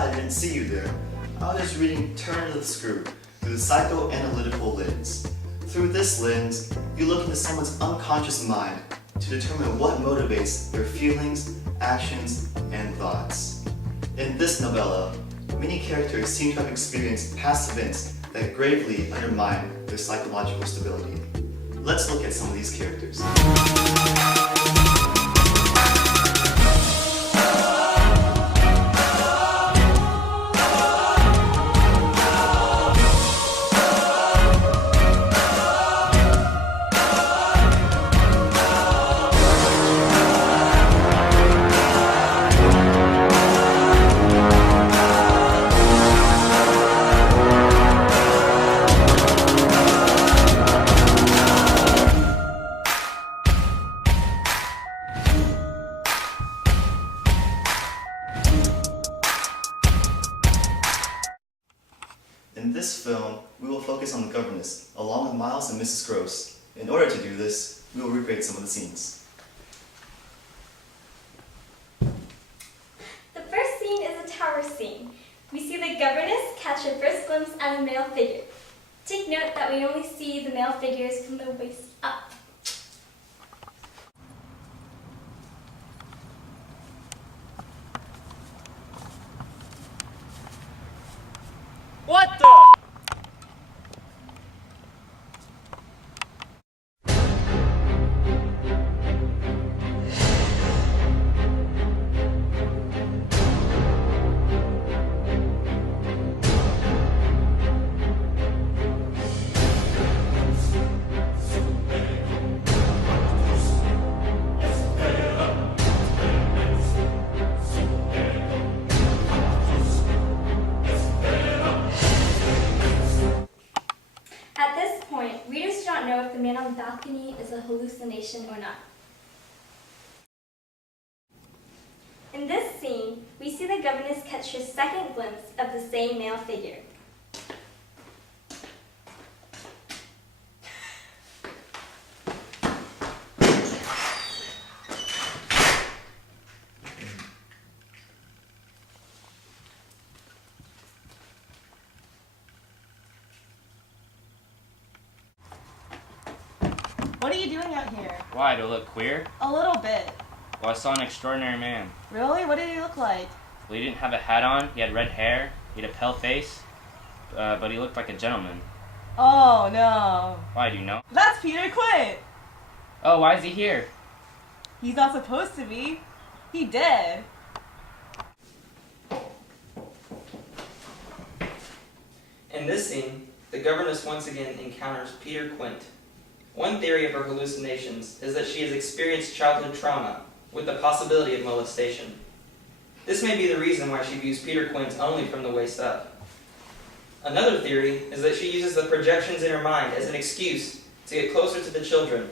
I didn't see you there. I was just reading Turn of the Screw through the psychoanalytical lens. Through this lens, you look into someone's unconscious mind to determine what motivates their feelings, actions, and thoughts. In this novella, many characters seem to have experienced past events that gravely undermine their psychological stability. Let's look at some of these characters. In this film, we will focus on the governess, along with Miles and Mrs. Gross. In order to do this, we will recreate some of the scenes. The first scene is a tower scene. We see the governess catch her first glimpse at a male figure. Take note that we only see the male figures from the waist up. What the? At this point, readers do not know if the man on the balcony is a hallucination or not. In this scene, we see the governess catch her second glimpse of the same male figure. What are you doing out here? Why, to look queer? A little bit. Well, I saw an extraordinary man. Really? What did he look like? Well, he didn't have a hat on, he had red hair, he had a pale face, but he looked like a gentleman. Oh, no. Why, do you know? That's Peter Quint! Oh, why is he here? He's not supposed to be. He did. In this scene, the governess once again encounters Peter Quint. One theory of her hallucinations is that she has experienced childhood trauma with the possibility of molestation. This may be the reason why she views Peter Quint only from the waist up. Another theory is that she uses the projections in her mind as an excuse to get closer to the children,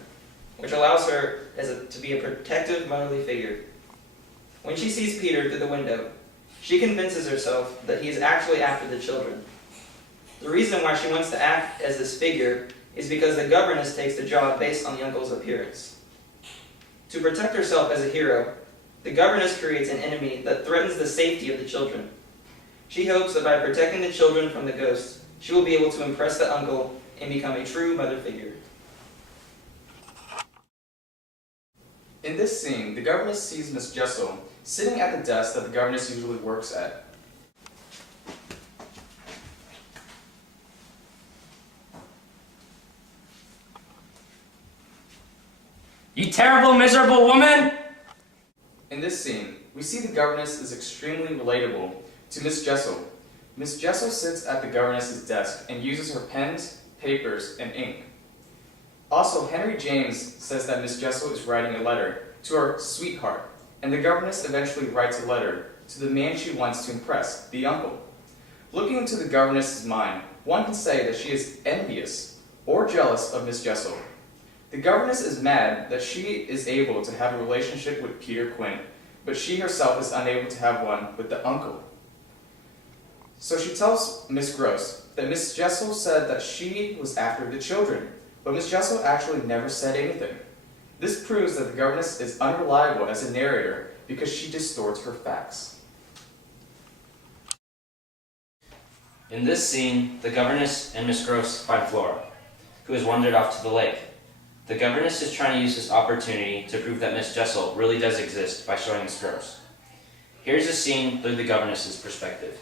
which allows her to be a protective motherly figure. When she sees Peter through the window, she convinces herself that he is actually after the children. The reason why she wants to act as this figure is because the governess takes the job based on the uncle's appearance. To protect herself as a hero, the governess creates an enemy that threatens the safety of the children. She hopes that by protecting the children from the ghost, she will be able to impress the uncle and become a true mother figure. In this scene, the governess sees Miss Jessel sitting at the desk that the governess usually works at. You terrible, miserable woman! In this scene, we see the governess is extremely relatable to Miss Jessel. Miss Jessel sits at the governess's desk and uses her pens, papers, and ink. Also, Henry James says that Miss Jessel is writing a letter to her sweetheart, and the governess eventually writes a letter to the man she wants to impress, the uncle. Looking into the governess's mind, one can say that she is envious or jealous of Miss Jessel. The governess is mad that she is able to have a relationship with Peter Quint, but she herself is unable to have one with the uncle. So she tells Miss Gross that Miss Jessel said that she was after the children, but Miss Jessel actually never said anything. This proves that the governess is unreliable as a narrator because she distorts her facts. In this scene, the governess and Miss Gross find Flora, who has wandered off to the lake. The governess is trying to use this opportunity to prove that Miss Jessel really does exist by showing Miss Gross. Here's a scene through the governess's perspective.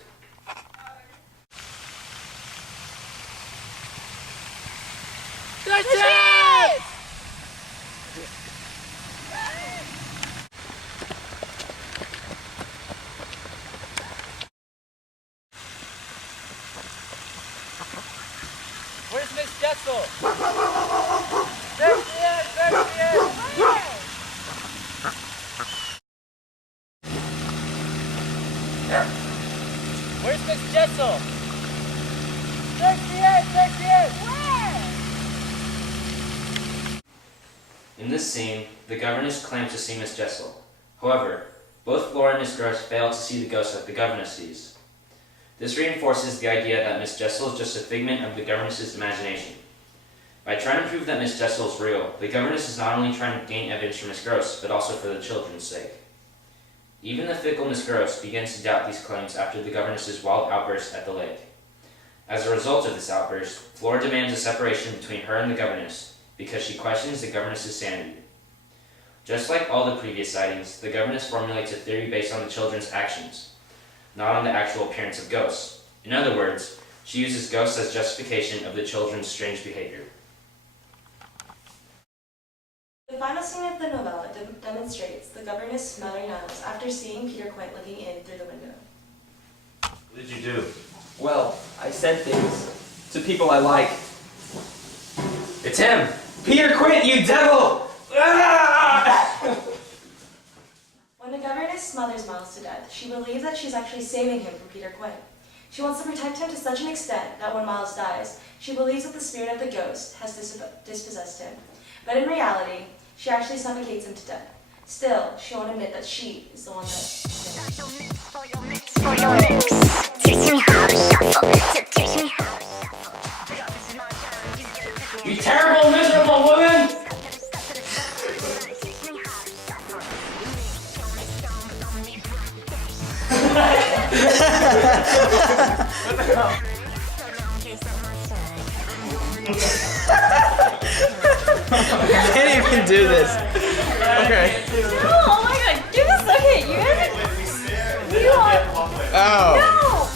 Where's Miss Jessel? There she is! There she is! Where's Miss Jessel? There she is! There she is! Where? In this scene, the governess claims to see Miss Jessel. However, both Flora and Miss Gross fail to see the ghost that the governess sees. This reinforces the idea that Miss Jessel is just a figment of the governess's imagination. By trying to prove that Miss Jessel is real, the governess is not only trying to gain evidence for Miss Gross, but also for the children's sake. Even the fickle Miss Gross begins to doubt these claims after the governess's wild outburst at the lake. As a result of this outburst, Flora demands a separation between her and the governess because she questions the governess's sanity. Just like all the previous sightings, the governess formulates a theory based on the children's actions, not on the actual appearance of ghosts. In other words, she uses ghosts as justification of the children's strange behavior. The final scene of the novella demonstrates the governess smelling nose after seeing Peter Quint looking in through the window. What did you do? Well, I said things to people I like. It's him! Peter Quint, you devil! Ah! When the governess smothers Miles to death, she believes that she's actually saving him from Peter Quint. She wants to protect him to such an extent that when Miles dies, she believes that the spirit of the ghost has dispossessed him. But in reality, she actually suffocates him to death. Still, she won't admit that she is the one You terrible, miserable woman! I can't even do this. Okay. No, oh my god, give us a hit. You haven't. You are. Oh. No!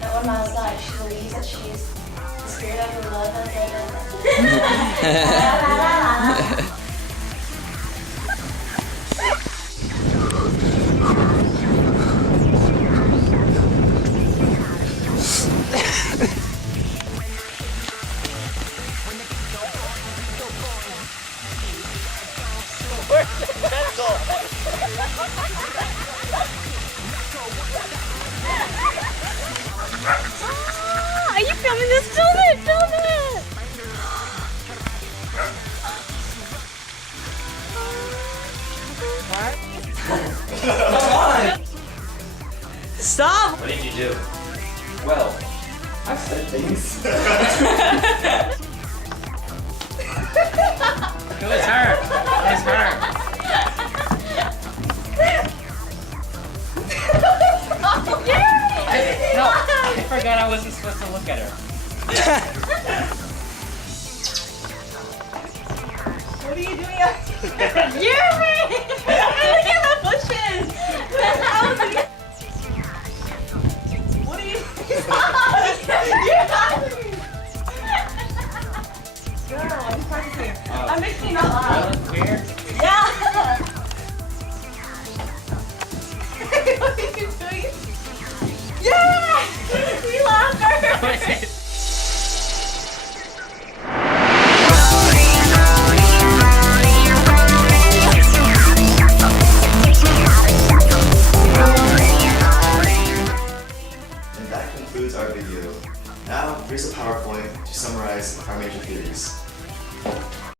That when Miles dies, she believes that she is the spirit of her love and Where's the pencil? Are you filming this? Film it! Film it! Stop! What did you do? Well, I said things. It was her! It was her! No, I forgot I wasn't supposed to look at her. What are you doing up here? Jeremy! Look at the bushes! What are you doing? You're hiding! Girl, I'm practicing. I'm making it not loud. That look weird. Yeah! What are you doing? Yeah! We laughed. What is it?